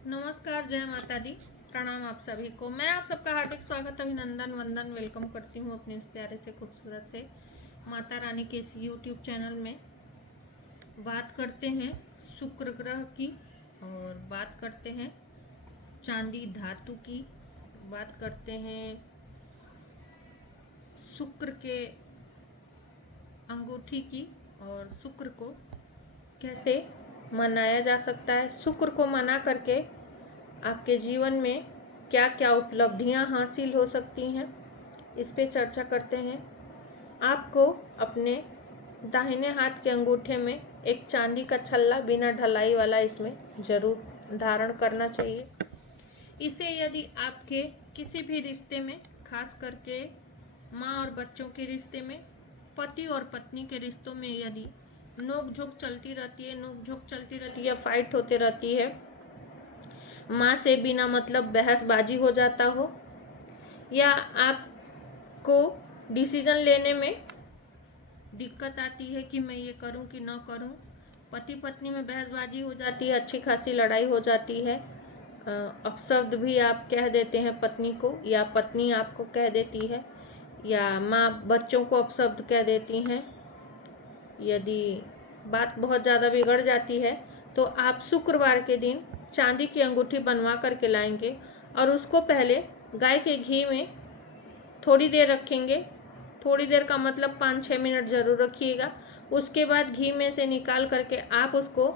नमस्कार, जय माता दी। प्रणाम आप सभी को। मैं आप सबका हार्दिक स्वागत, अभिनंदन, वंदन, वेलकम करती हूँ अपने इस प्यारे से खूबसूरत से माता रानी के इस यूट्यूब चैनल में। बात करते हैं शुक्र ग्रह की और बात करते हैं चांदी धातु की, बात करते हैं शुक्र के अंगूठी की और शुक्र को कैसे मनाया जा सकता है। शुक्र को मना करके आपके जीवन में क्या क्या उपलब्धियां हासिल हो सकती हैं, इस पे चर्चा करते हैं। आपको अपने दाहिने हाथ के अंगूठे में एक चांदी का छल्ला बिना ढलाई वाला इसमें ज़रूर धारण करना चाहिए। इसे यदि आपके किसी भी रिश्ते में, खास करके माँ और बच्चों के रिश्ते में, पति और पत्नी के रिश्तों में यदि नोक झोंक चलती रहती है, फाइट होते रहती है, माँ से बिना मतलब बहसबाजी हो जाता हो, या आपको डिसीजन लेने में दिक्कत आती है कि मैं ये करूं कि ना करूं, पति पत्नी में बहसबाजी हो जाती है, अच्छी खासी लड़ाई हो जाती है, अपशब्द भी आप कह देते हैं पत्नी को, या पत्नी आपको कह देती है, या माँ बच्चों को अपशब्द कह देती हैं। यदि बात बहुत ज़्यादा बिगड़ जाती है तो आप शुक्रवार के दिन चांदी की अंगूठी बनवा करके लाएंगे और उसको पहले गाय के घी में थोड़ी देर रखेंगे। थोड़ी देर का मतलब 5-6 मिनट ज़रूर रखिएगा। उसके बाद घी में से निकाल करके आप उसको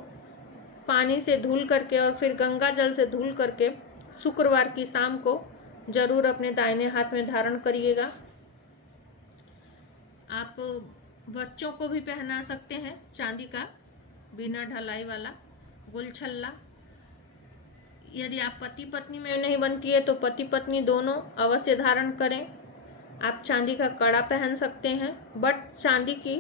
पानी से धुल करके और फिर गंगा जल से धुल करके शुक्रवार की शाम को ज़रूर अपने दाहिने हाथ में धारण करिएगा। आप बच्चों को भी पहना सकते हैं चांदी का बिना ढलाई वाला गोल छल्ला। यदि आप पति पत्नी में नहीं बनती है तो पति पत्नी दोनों अवश्य धारण करें। आप चांदी का कड़ा पहन सकते हैं, बट चांदी की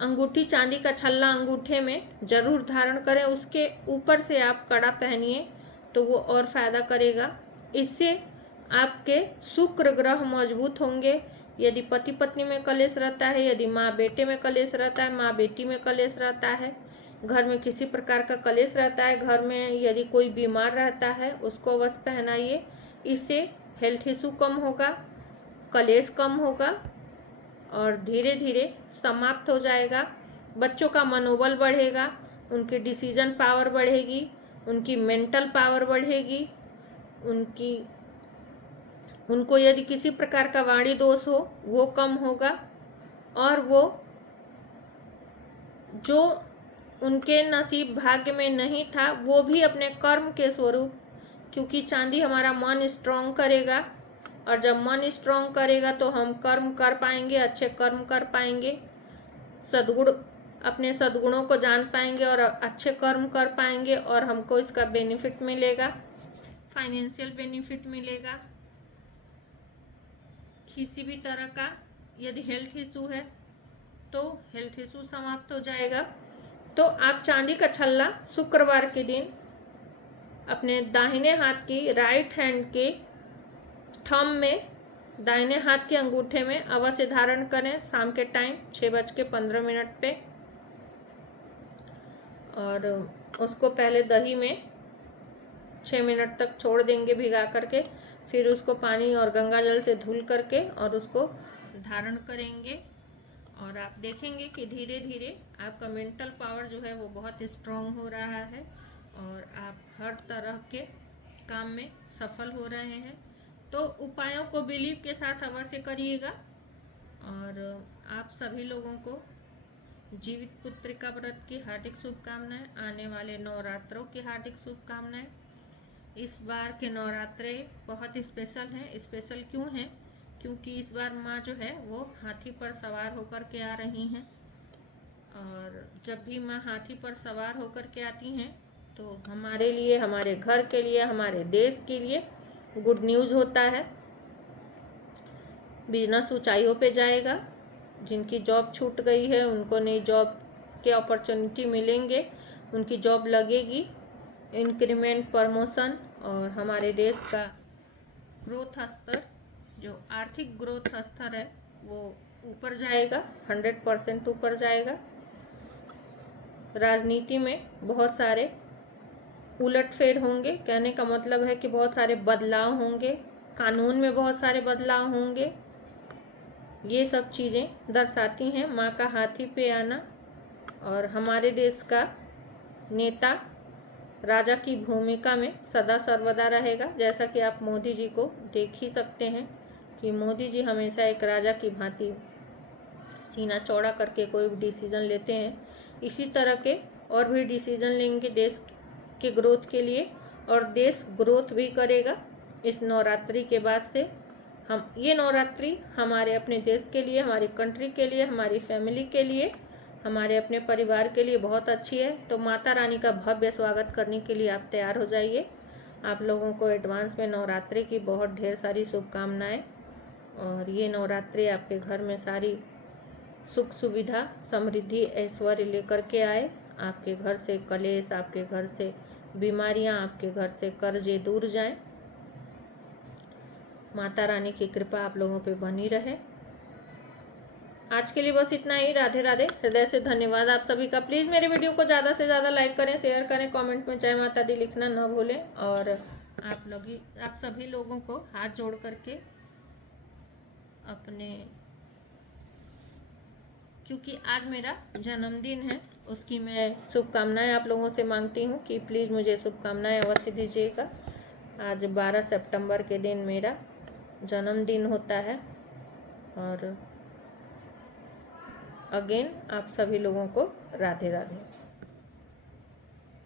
अंगूठी, चांदी का छल्ला अंगूठे में ज़रूर धारण करें। उसके ऊपर से आप कड़ा पहनिए तो वो और फ़ायदा करेगा। इससे आपके शुक्र ग्रह मजबूत होंगे। यदि पति पत्नी में कलेश रहता है, यदि माँ बेटे में कलेश रहता है, माँ बेटी में कलेश रहता है, घर में किसी प्रकार का कलेश रहता है, घर में यदि कोई बीमार रहता है, उसको अवश्य पहनाइए। इससे हेल्थ इशू कम होगा, कलेश कम होगा और धीरे धीरे समाप्त हो जाएगा। बच्चों का मनोबल बढ़ेगा, उनकी डिसीजन पावर बढ़ेगी, उनकी मेंटल पावर बढ़ेगी, उनको यदि किसी प्रकार का वाणी दोष हो वो कम होगा, और वो जो उनके नसीब भाग्य में नहीं था वो भी अपने कर्म के स्वरूप, क्योंकि चांदी हमारा मन स्ट्रांग करेगा, और जब मन स्ट्रांग करेगा तो हम कर्म कर पाएंगे, अच्छे कर्म कर पाएंगे, सद्गुण, अपने सद्गुणों को जान पाएंगे और अच्छे कर्म कर पाएंगे, और हमको इसका बेनिफिट मिलेगा, फाइनेंशियल बेनिफिट मिलेगा। किसी भी तरह का यदि हेल्थ इशू है तो हेल्थ इशू समाप्त हो जाएगा। तो आप चांदी का छल्ला शुक्रवार के दिन अपने दाहिने हाथ की, राइट हैंड के थंब में, दाहिने हाथ के अंगूठे में अवश्य धारण करें शाम के टाइम 6:15 पे, और उसको पहले दही में 6 मिनट तक छोड़ देंगे भिगा करके, फिर उसको पानी और गंगा जल से धुल करके और उसको धारण करेंगे। और आप देखेंगे कि धीरे धीरे आपका मेंटल पावर जो है वो बहुत स्ट्रांग हो रहा है और आप हर तरह के काम में सफल हो रहे हैं। तो उपायों को बिलीव के साथ अवश्य करिएगा। और आप सभी लोगों को जीवित पुत्रिका व्रत की हार्दिक शुभकामनाएं, आने वाले नवरात्रों की हार्दिक शुभकामनाएं। इस बार के नवरात्रे बहुत स्पेशल हैं। स्पेशल क्यों हैं? क्योंकि इस बार माँ जो है वो हाथी पर सवार होकर के आ रही हैं, और जब भी माँ हाथी पर सवार होकर के आती हैं तो हमारे लिए, हमारे घर के लिए, हमारे देश के लिए गुड न्यूज़ होता है। बिजनेस ऊंचाइयों पे जाएगा। जिनकी जॉब छूट गई है उनको नई जॉब के अपॉर्चुनिटी मिलेंगे, उनकी जॉब लगेगी, इंक्रीमेंट, प्रमोशन, और हमारे देश का ग्रोथ स्तर, जो आर्थिक ग्रोथ स्तर है वो ऊपर जाएगा, 100% ऊपर जाएगा। राजनीति में बहुत सारे उलटफेर होंगे। कहने का मतलब है कि बहुत सारे बदलाव होंगे, कानून में बहुत सारे बदलाव होंगे। ये सब चीज़ें दर्शाती हैं माँ का हाथी पे आना। और हमारे देश का नेता राजा की भूमिका में सदा सर्वदा रहेगा। जैसा कि आप मोदी जी को देख ही सकते हैं कि मोदी जी हमेशा एक राजा की भांति सीना चौड़ा करके कोई भी डिसीजन लेते हैं। इसी तरह के और भी डिसीजन लेंगे देश के ग्रोथ के लिए, और देश ग्रोथ भी करेगा इस नवरात्रि के बाद से। हम ये नवरात्रि हमारे अपने देश के लिए, हमारी कंट्री के लिए, हमारी फैमिली के लिए, हमारे अपने परिवार के लिए बहुत अच्छी है। तो माता रानी का भव्य स्वागत करने के लिए आप तैयार हो जाइए। आप लोगों को एडवांस में नवरात्रि की बहुत ढेर सारी शुभकामनाएं। और ये नवरात्रि आपके घर में सारी सुख सुविधा, समृद्धि, ऐश्वर्य लेकर के आए। आपके घर से कलेश, आपके घर से बीमारियां, आपके घर से कर्जे दूर जाएं। माता रानी की कृपा आप लोगों पे बनी रहे। आज के लिए बस इतना ही। राधे राधे। हृदय से धन्यवाद आप सभी का। प्लीज़ मेरे वीडियो को ज़्यादा से ज़्यादा लाइक करें, शेयर करें, कमेंट में जय माता दी लिखना न भूलें। और आप सभी लोगों को हाथ जोड़ करके अपने, क्योंकि आज मेरा जन्मदिन है, उसकी मैं शुभकामनाएं आप लोगों से मांगती हूँ कि प्लीज़ मुझे शुभकामनाएं अवश्य दीजिएगा। आज 12 सितंबर के दिन मेरा जन्मदिन होता है। और अगेन आप सभी लोगों को राधे राधे।